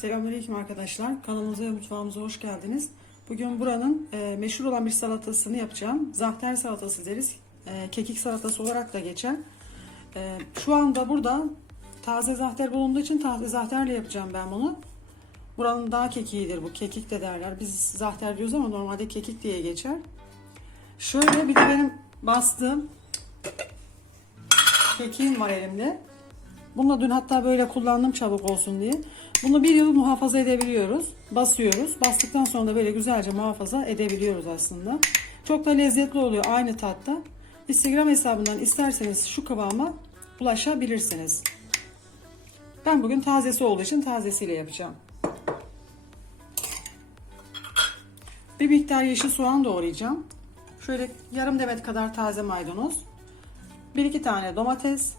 Selamünaleyküm arkadaşlar. Kanalımıza ve mutfağımıza hoş geldiniz. Bugün buranın e, meşhur olan bir salatasını yapacağım. Zahter salatası deriz. E, kekik salatası olarak da geçer. E, şu anda burada taze zahter bulunduğu için taze zahterle yapacağım ben bunu. Buranın dağ kekiğidir bu. Kekik de derler. Biz zahter diyoruz ama normalde kekik diye geçer. Şöyle bir de benim bastığım kekiğim var elimde. Bunu dün hatta böyle kullandım çabuk olsun diye. Bunu bir yıl muhafaza edebiliyoruz. Basıyoruz. Bastıktan sonra da böyle güzelce muhafaza edebiliyoruz aslında. Çok da lezzetli oluyor aynı tatta. Instagram hesabından isterseniz şu kıvama ulaşabilirsiniz. Ben bugün tazesi olduğu için tazesiyle yapacağım. Bir miktar yeşil soğan doğrayacağım. Şöyle yarım demet kadar taze maydanoz. Bir iki tane domates,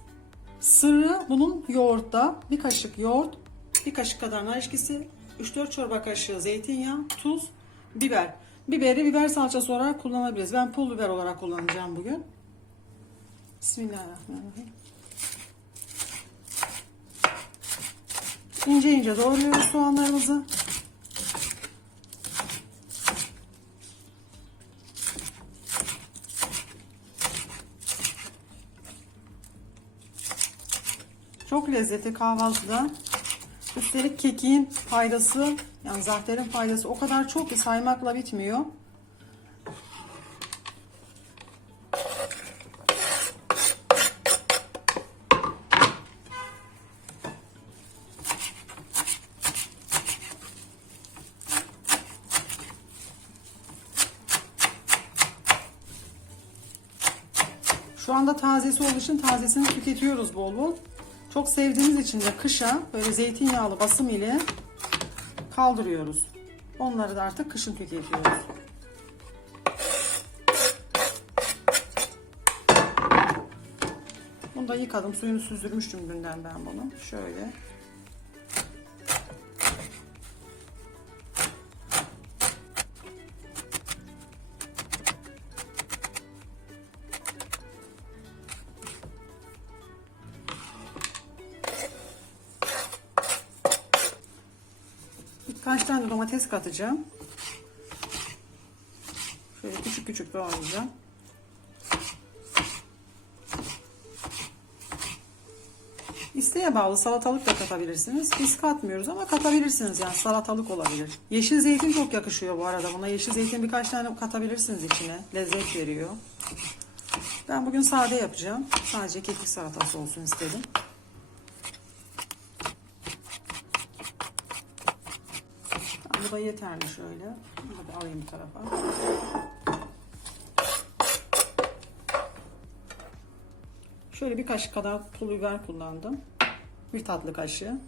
Sırrı bunun yoğurtta bir kaşık yoğurt, bir kaşık kadar nar eşkisi, 3-4 çorba kaşığı zeytinyağı, tuz, biber. Biberi biber salçası olarak kullanabiliriz. Ben pul biber olarak kullanacağım bugün. Bismillahirrahmanirrahim. İnce ince doğruyoruz soğanlarımızı. Çok lezzetli kahvaltıda. Üstelik kekiğin faydası, yani zahterin faydası o kadar çok ki saymakla bitmiyor. Şu anda tazesi olduğu için tazesini tüketiyoruz bol bol. Çok sevdiğimiz için de kışa böyle zeytinyağlı basım ile kaldırıyoruz. Onları da artık kışın tüketiyoruz. Bunu da yıkadım. Suyunu süzdürmüştüm dünden ben bunu. Şöyle. Birkaç tane domates katacağım. Şöyle küçük küçük doğrayacağım. İsteğe bağlı salatalık da katabilirsiniz. Biz katmıyoruz ama katabilirsiniz yani salatalık olabilir. Yeşil zeytin çok yakışıyor bu arada. Buna yeşil zeytin birkaç tane katabilirsiniz içine. Lezzet veriyor. Ben bugün sade yapacağım. Sadece kekik salatası olsun istedim. Bu da yeterli şöyle. Hadi alayım bir tarafa. Şöyle bir kaşık kadar pul biber kullandım. Bir tatlı kaşığı.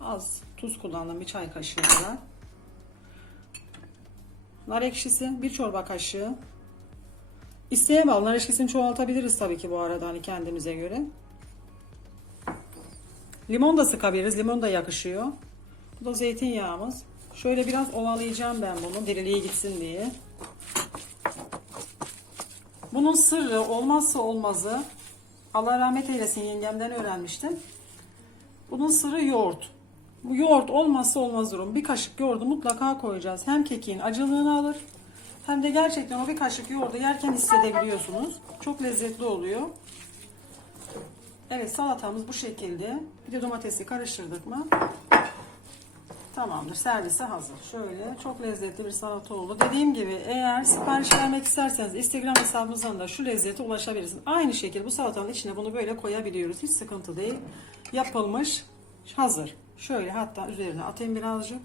Az tuz kullandım bir çay kaşığı kadar. Nar ekşisi bir çorba kaşığı. İsteğe bağlı. Nar ekşisini çoğaltabiliriz tabii ki bu arada hani kendimize göre. Limon da sıkabiliriz. Limon da yakışıyor. Bu da zeytinyağımız. Şöyle biraz ovalayacağım ben bunu diriliğe gitsin diye. Bunun sırrı olmazsa olmazı Allah rahmet eylesin yengemden öğrenmiştim. Bunun sırrı yoğurt. Bu yoğurt olmazsa olmaz durum. Bir kaşık yoğurdu mutlaka koyacağız. Hem kekiğin acılığını alır hem de gerçekten o bir kaşık yoğurdu yerken hissedebiliyorsunuz. Çok lezzetli oluyor. Evet salatamız bu şekilde. Bir de domatesi karıştırdık mı Tamamdır. Servise hazır. Şöyle çok lezzetli bir salata oldu. Dediğim gibi eğer sipariş vermek isterseniz Instagram hesabımızdan da şu lezzete ulaşabilirsiniz. Aynı şekilde bu salatanın içine bunu böyle koyabiliyoruz. Hiç sıkıntı değil. Yapılmış. Hazır. Şöyle hatta üzerine atayım birazcık.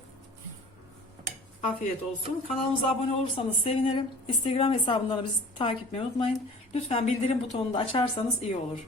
Afiyet olsun. Kanalımıza abone olursanız sevinirim. Instagram hesabından da bizi takip etmeyi unutmayın. Lütfen bildirim butonunu da açarsanız iyi olur.